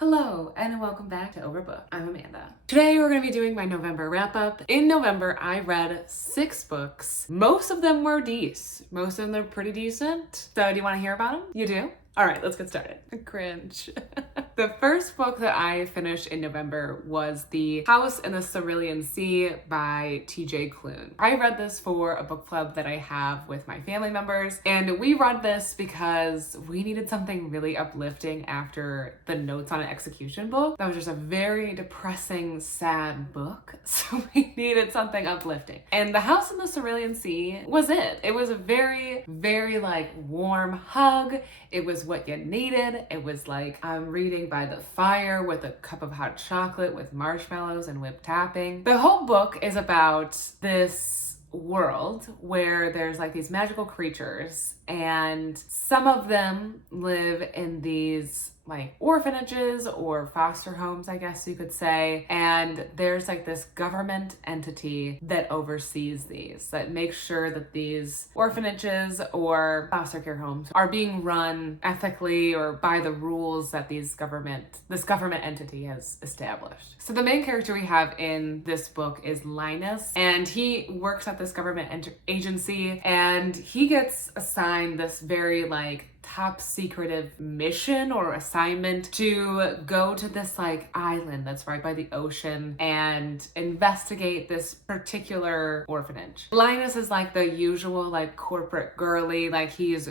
Hello and welcome back to Overbooked. I'm Amanda. Today we're going to be doing my November wrap up. In November I read 6 books. Most of them were decent. Most of them are pretty decent. So do you want to hear about them? You do? Alright, let's get started. Cringe. The first book that I finished in November was The House in the Cerulean Sea by TJ Klune. I read this for a book club that I have with my family members, and we read this because we needed something really uplifting after the Notes on an Execution book. That was just a very depressing, sad book, so we needed something uplifting. And The House in the Cerulean Sea was it. It was a very, very warm hug. It was what you needed. It was like I'm reading by the fire with a cup of hot chocolate with marshmallows and whipped topping. The whole book is about this world where there's these magical creatures, and some of them live in these orphanages or foster homes, I guess you could say. And there's this government entity that oversees these, that makes sure that these orphanages or foster care homes are being run ethically or by the rules that this government entity has established. So the main character we have in this book is Linus, and he works at this government agency, and he gets assigned this very top secretive mission or assignment to go to this island that's right by the ocean and investigate this particular orphanage. Linus is the usual corporate girly, he's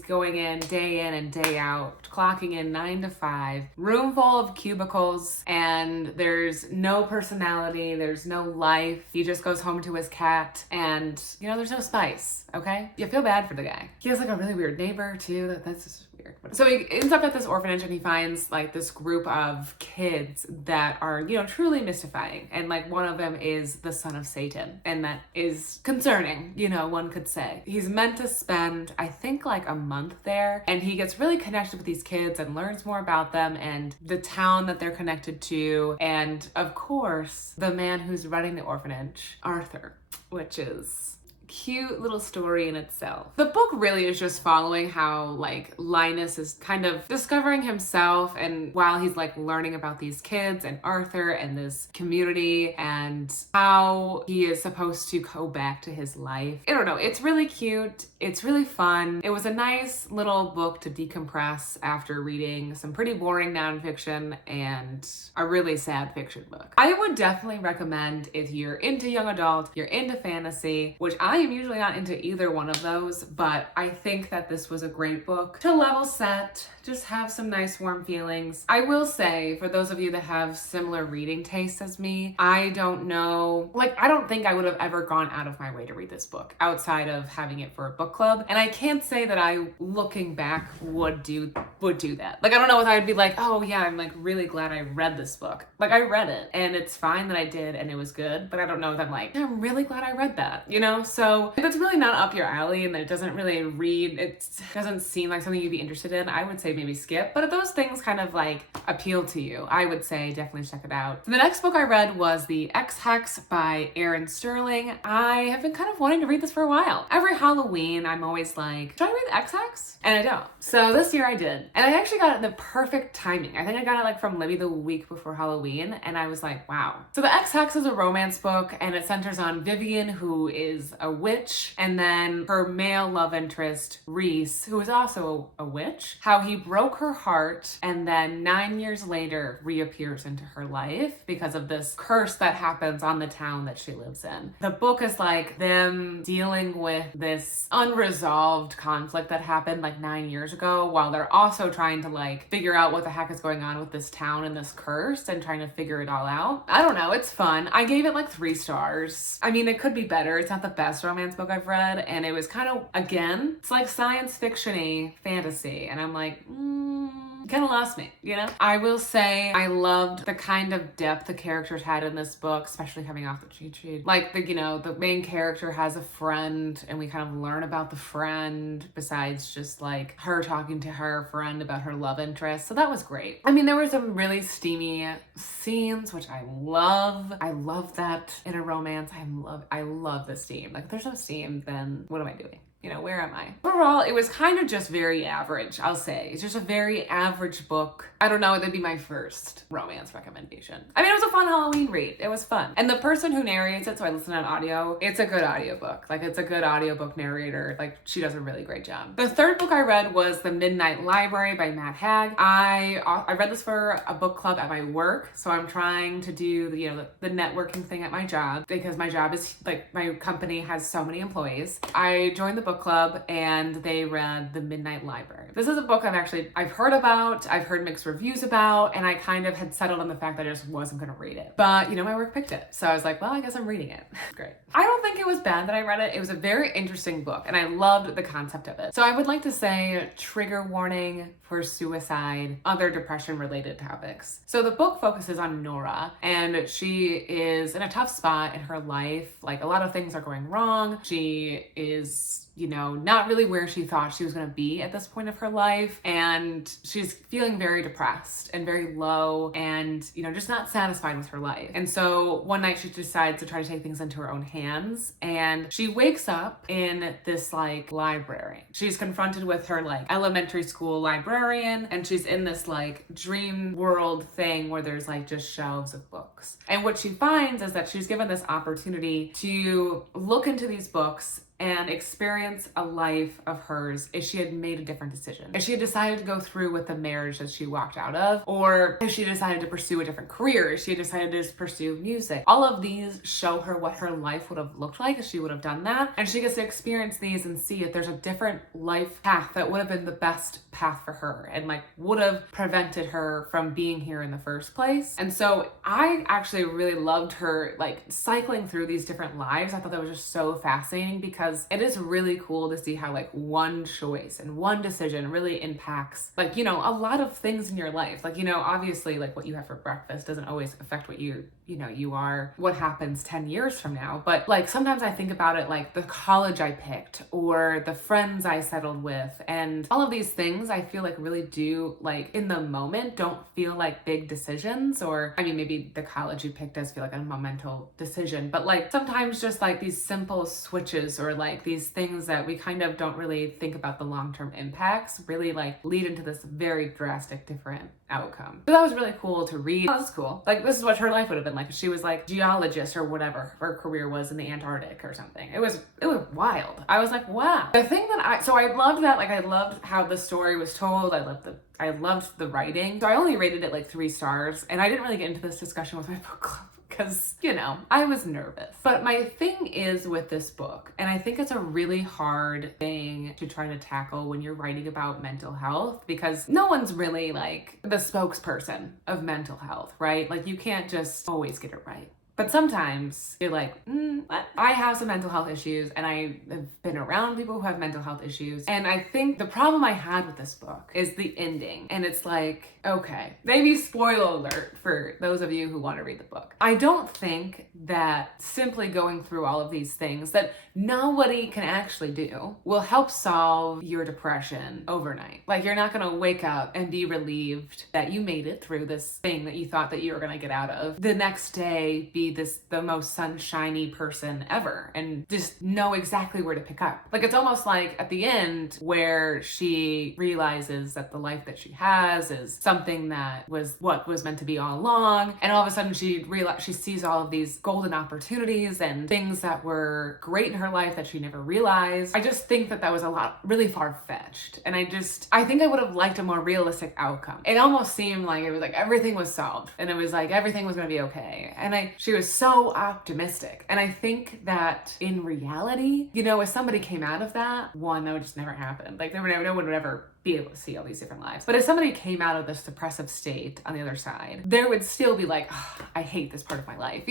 going in and day out, clocking in 9 to 5, room full of cubicles, and there's no personality, there's no life. He just goes home to his cat, and there's no spice, okay? You feel bad for the guy. He has a really weird neighbor too. That's just weird. So he ends up at this orphanage, and he finds this group of kids that are truly mystifying, and one of them is the son of Satan, and that is concerning, one could say. He's meant to spend I think a month there, and he gets really connected with these kids and learns more about them and the town that they're connected to, and of course the man who's running the orphanage, Arthur, which is cute little story in itself. The book really is just following how Linus is kind of discovering himself, and while he's learning about these kids and Arthur and this community and how he is supposed to go back to his life. I don't know, it's really cute, it's really fun. It was a nice little book to decompress after reading some pretty boring nonfiction and a really sad fiction book. I would definitely recommend, if you're into young adult, you're into fantasy, which I am usually not into either one of those, but I think that this was a great book to level set, just have some nice warm feelings. I will say, for those of you that have similar reading tastes as me, I don't know, I don't think I would have ever gone out of my way to read this book outside of having it for a book club, and I can't say that I, looking back, would do that. I don't know if I would be oh yeah, I'm really glad I read this book. I read it, and it's fine that I did, and it was good, but I don't know if I'm I'm really glad I read that, So if it's really not up your alley and it doesn't really it doesn't seem like something you'd be interested in, I would say maybe skip. But if those things kind of appeal to you, I would say definitely check it out. The next book I read was The Ex Hex by Erin Sterling. I have been kind of wanting to read this for a while. Every Halloween, I'm always should I read The Ex Hex? And I don't. So this year I did. And I actually got it in the perfect timing. I think I got it from maybe the week before Halloween, and I was wow. So The Ex Hex is a romance book, and it centers on Vivian, who is a witch, and then her male love interest, Reese, who is also a witch, how he broke her heart and then 9 years later reappears into her life because of this curse that happens on the town that she lives in. The book is them dealing with this unresolved conflict that happened 9 years ago, while they're also trying to figure out what the heck is going on with this town and this curse and trying to figure it all out. I don't know, it's fun. I gave it 3 stars. I mean, it could be better. It's not the best romance book I've read, and it was kind of, again, it's science fiction-y fantasy, and I'm kind of lost me, I will say I loved the kind of depth the characters had in this book, especially coming off the cheat sheet. The main character has a friend, and we kind of learn about the friend besides just her talking to her friend about her love interest. So that was great. I mean, there were some really steamy scenes, which I love. I love that in a romance. I love the steam. If there's no steam, then what am I doing? You know, where am I? Overall, it was kind of just very average, I'll say. It's just a very average book. I don't know, that'd be my first romance recommendation. I mean, it was a fun Halloween read. It was fun. And the person who narrates it, so I listen on audio, it's a good audiobook. Like, it's a good audiobook narrator. Like, she does a really great job. The third book I read was The Midnight Library by Matt Haig. I read this for a book club at my work, so I'm trying to do the networking thing at my job, because my job is, like, my company has so many employees. I joined the book club and they read The Midnight Library. This is a book I've heard about, I've heard mixed reviews about, and I kind of had settled on the fact that I just wasn't gonna read it. But, my work picked it. So I was like, well, I guess I'm reading it. Great. I don't think it was bad that I read it. It was a very interesting book and I loved the concept of it. So I would like to say trigger warning for suicide, other depression related topics. So the book focuses on Nora, and she is in a tough spot in her life. Like, a lot of things are going wrong. She is not really where she thought she was going to be at this point of her life. And she's feeling very depressed and very low and, just not satisfied with her life. And so one night she decides to try to take things into her own hands. And she wakes up in this library. She's confronted with her elementary school librarian. And she's in this dream world thing where there's just shelves of books. And what she finds is that she's given this opportunity to look into these books and experience a life of hers if she had made a different decision. If she had decided to go through with the marriage that she walked out of, or if she decided to pursue a different career, if she decided to pursue music. All of these show her what her life would have looked like if she would have done that. And she gets to experience these and see if there's a different life path that would have been the best path for her and would have prevented her from being here in the first place. And so I actually really loved her cycling through these different lives. I thought that was just so fascinating because it is really cool to see how one choice and one decision really impacts a lot of things in your life. Obviously what you have for breakfast doesn't always affect what you are, what happens 10 years from now. But sometimes I think about it the college I picked or the friends I settled with, and all of these things I feel really do in the moment don't feel like big decisions. Or I mean, maybe the college you picked does feel like a monumental decision, but sometimes just these simple switches or these things that we kind of don't really think about the long-term impacts really lead into this very drastic different outcome. So that was really cool to read. Oh, this is cool. This is what her life would have been like if she was geologist or whatever her career was in the Antarctic or something. It was wild. I was like, wow. The thing that I loved that, I loved how the story was told. I loved the writing. So I only rated it 3 stars, and I didn't really get into this discussion with my book club because, I was nervous. But my thing is with this book, and I think it's a really hard thing to try to tackle when you're writing about mental health, because no one's really the spokesperson of mental health, right? You can't just always get it right. But sometimes you're what? I have some mental health issues, and I have been around people who have mental health issues. And I think the problem I had with this book is the ending. And it's okay, maybe spoiler alert for those of you who want to read the book. I don't think that simply going through all of these things that nobody can actually do will help solve your depression overnight. You're not going to wake up and be relieved that you made it through this thing that you thought that you were going to get out of. The next day, be the most sunshiny person ever and just know exactly where to pick up. It's almost at the end where she realizes that the life that she has is something that was what was meant to be all along, and all of a sudden she sees all of these golden opportunities and things that were great in her life that she never realized. I just think that was really far-fetched, and I think I would have liked a more realistic outcome. It almost seemed like it was everything was solved and it was everything was going to be okay, and she was so optimistic. And I think that in reality, if somebody came out of that, one, that would just never happen. No one would ever be able to see all these different lives. But if somebody came out of this depressive state on the other side, there would still be I hate this part of my life.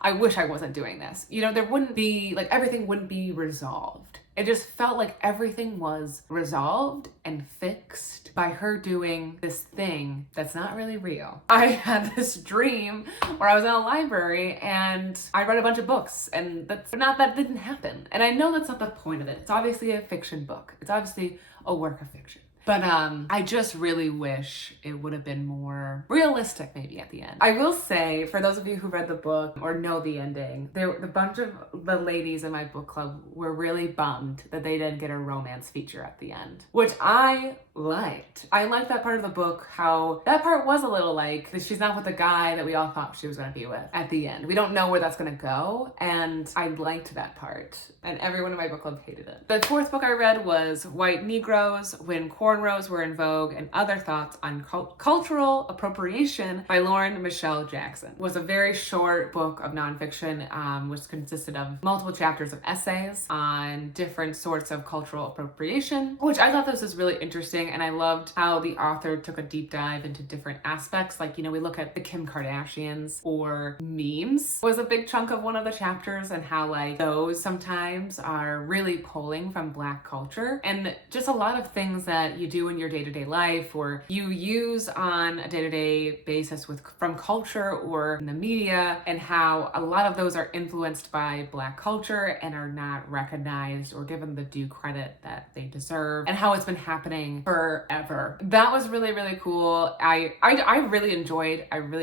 I wish I wasn't doing this. There wouldn't be, everything wouldn't be resolved. It just felt like everything was resolved and fixed by her doing this thing that's not really real. I had this dream where I was in a library and I read a bunch of books, and that didn't happen. And I know that's not the point of it. It's obviously a fiction book. It's obviously a work of fiction. But I just really wish it would have been more realistic maybe at the end. I will say, for those of you who read the book or know the ending, a bunch of the ladies in my book club were really bummed that they didn't get a romance feature at the end, which I liked. I liked that part of the book, how that part was a little like, she's not with the guy that we all thought she was going to be with at the end. We don't know where that's going to go, and I liked that part, and everyone in my book club hated it. The fourth book I read was White Negroes, When Cornrows Were in Vogue, and Other Thoughts on Cultural Appropriation by Lauren Michelle Jackson. It was a very short book of nonfiction, which consisted of multiple chapters of essays on different sorts of cultural appropriation, which I thought this was really interesting, and I loved how the author took a deep dive into different aspects. Like, we look at the Kim Kardashians, or memes was a big chunk of one of the chapters, and how like those sometimes are really pulling from Black culture, and just a lot of things that you do in your day-to-day life or you use on a day-to-day basis from culture or in the media, and how a lot of those are influenced by Black culture and are not recognized or given the due credit that they deserve, and how it's been happening forever. That was really, really cool. I really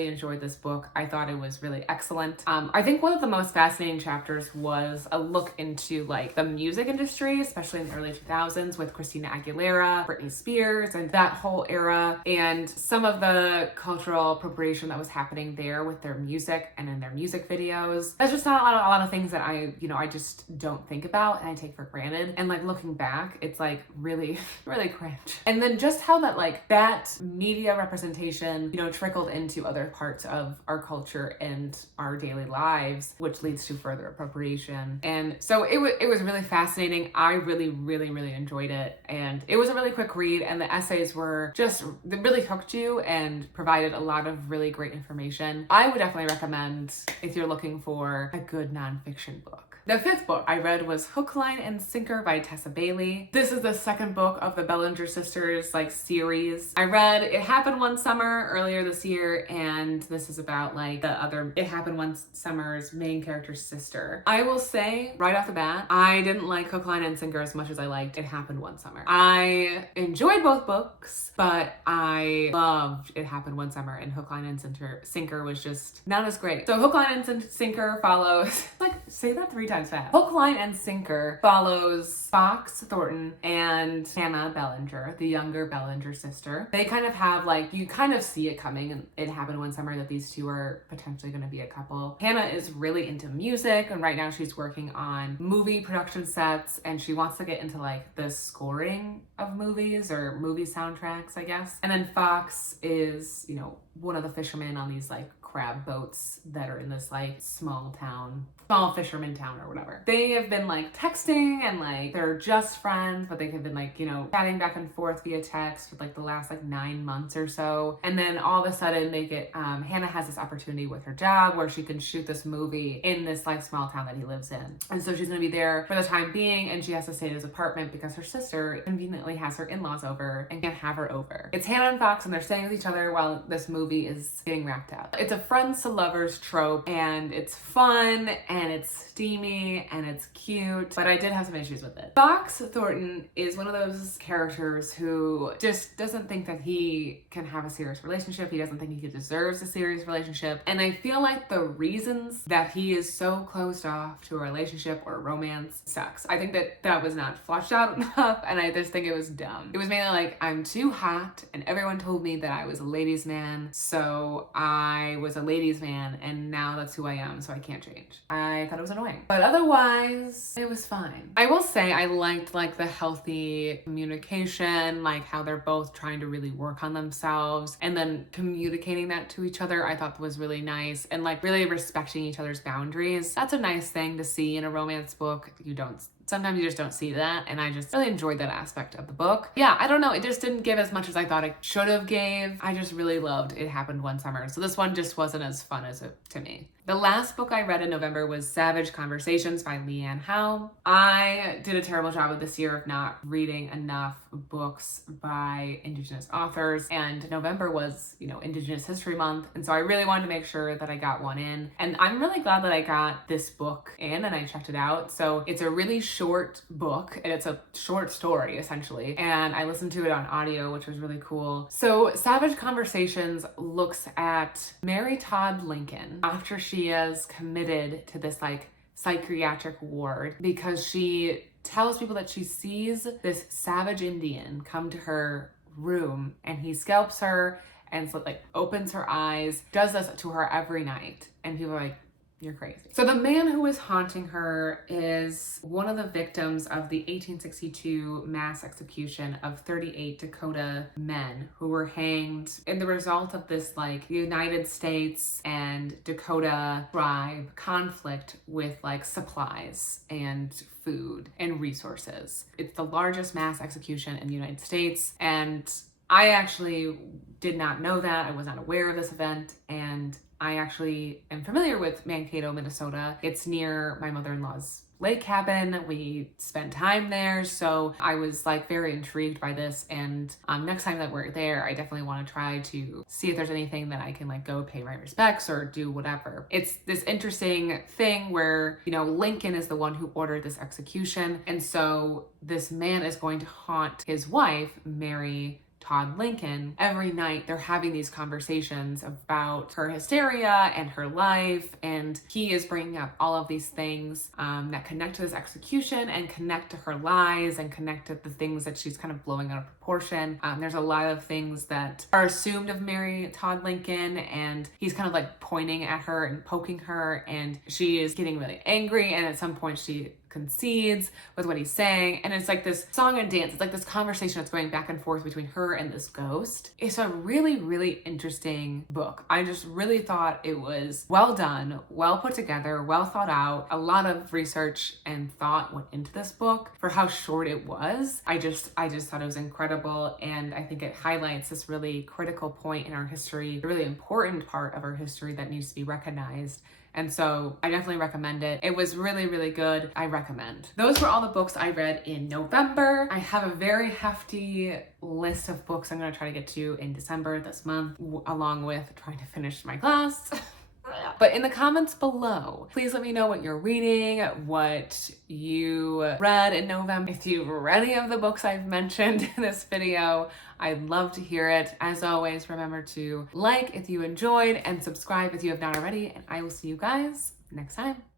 enjoyed this book. I thought it was really excellent. I think one of the most fascinating chapters was a look into like the music industry, especially in the early 2000s with Christina Aguilera, Britney Spears, and that whole era, and some of the cultural appropriation that was happening there with their music and in their music videos. That's just not a lot of things that I just don't think about and I take for granted. And like looking back, it's like really, really cringe. And then just how that media representation, trickled into other parts of our culture and our daily lives, which leads to further appropriation. And so it was really fascinating. I really, really, really enjoyed it. And it was a really quick read, and the essays they really hooked you and provided a lot of really great information. I would definitely recommend if you're looking for a good nonfiction book. The fifth book I read was Hook, Line, and Sinker by Tessa Bailey. This is the second book of the Bellinger sisters series. I read It Happened One Summer earlier this year, and this is about the other It Happened One Summer's main character's sister. I will say right off the bat, I didn't like Hook, Line, and Sinker as much as I liked It Happened One Summer. I enjoyed both books, but I loved It Happened One Summer, and Hook, Line, and Sinker was just not as great. So Hook, Line, and Sinker follows say that 3 times fast. Hook, Line, and Sinker follows Fox Thornton and Hannah Bellinger, the younger Bellinger sister. They kind of have you kind of see it coming, and It Happened One Summer that these two are potentially going to be a couple. Hannah is really into music, and right now she's working on movie production sets, and she wants to get into the scoring of movies or movie soundtracks, I guess. And then Fox is, one of the fishermen on these crab boats that are in this small fisherman town or whatever. They have been texting, and they're just friends, but they have been chatting back and forth via text for the last 9 months or so. And then all of a sudden they get Hannah has this opportunity with her job where she can shoot this movie in this small town that he lives in. And so she's gonna be there for the time being, and she has to stay at his apartment because her sister conveniently has her in-laws over and can't have her over. It's Hannah and Fox, and they're staying with each other while this movie is getting wrapped up. It's a friends to lovers trope, and it's fun and it's steamy and it's cute, but I did have some issues with it. Fox Thornton is one of those characters who just doesn't think that he can have a serious relationship. He doesn't think he deserves a serious relationship, and I feel like the reasons that he is so closed off to a relationship or romance sucks. I think that was not fleshed out enough, and I just think it was dumb. It was mainly I'm too hot, and everyone told me that I was a ladies' man, so I was a ladies' man, and now that's who I am, so I can't change. I thought it was annoying, but otherwise it was fine. I will say I liked the healthy communication, how they're both trying to really work on themselves and then communicating that to each other. I thought was really nice, and really respecting each other's boundaries. That's a nice thing to see in a romance book. Sometimes you just don't see that, and I just really enjoyed that aspect of the book. Yeah, I don't know, it just didn't give as much as I thought it should have gave. I just really loved It Happened One Summer, so this one just wasn't as fun as it to me. The last book I read in November was Savage Conversations by Leanne Howe. I did a terrible job of this year of not reading enough books by Indigenous authors, and November was, Indigenous History Month, and so I really wanted to make sure that I got one in, and I'm really glad that I got this book in and I checked it out. So it's a really short book, and it's a short story essentially, and I listened to it on audio, which was really cool. So Savage Conversations looks at Mary Todd Lincoln after she is committed to this like psychiatric ward because she tells people that she sees this savage Indian come to her room and he scalps her and so, like opens her eyes, does this to her every night, and people are like, you're crazy. So the man who is haunting her is one of the victims of the 1862 mass execution of 38 Dakota men who were hanged in the result of this like United States and Dakota tribe conflict with like supplies and food and resources. It's the largest mass execution in the United States, and I actually did not know that. I was not aware of this event, and I actually am familiar with Mankato, Minnesota. It's near my mother-in-law's lake cabin. We spent time there, so I was like very intrigued by this, and next time that we're there, I definitely want to try to see if there's anything that I can like go pay my respects or do whatever. It's this interesting thing where, you know, Lincoln is the one who ordered this execution, and so this man is going to haunt his wife, Mary Todd Lincoln. Every night they're having these conversations about her hysteria and her life, and he is bringing up all of these things that connect to this execution and connect to her lies and connect to the things that she's kind of blowing out of proportion. There's a lot of things that are assumed of Mary Todd Lincoln, and he's kind of like pointing at her and poking her, and she is getting really angry, and at some point she concedes with what he's saying, and it's like this song and dance. It's like this conversation that's going back and forth between her and this ghost. It's a really, really interesting book. I just really thought it was well done, well put together, well thought out. A lot of research and thought went into this book for how short it was. I just thought it was incredible, and I think it highlights this really critical point in our history, a really important part of our history that needs to be recognized. And so I definitely recommend it. It was really, really good. I recommend. Those were all the books I read in November. I have a very hefty list of books I'm going to try to get to in December this month, along with trying to finish my class. But in the comments below, please let me know what you're reading, what you read in November. If you've read any of the books I've mentioned in this video, I'd love to hear it. As always, remember to like if you enjoyed and subscribe if you have not already, and I will see you guys next time.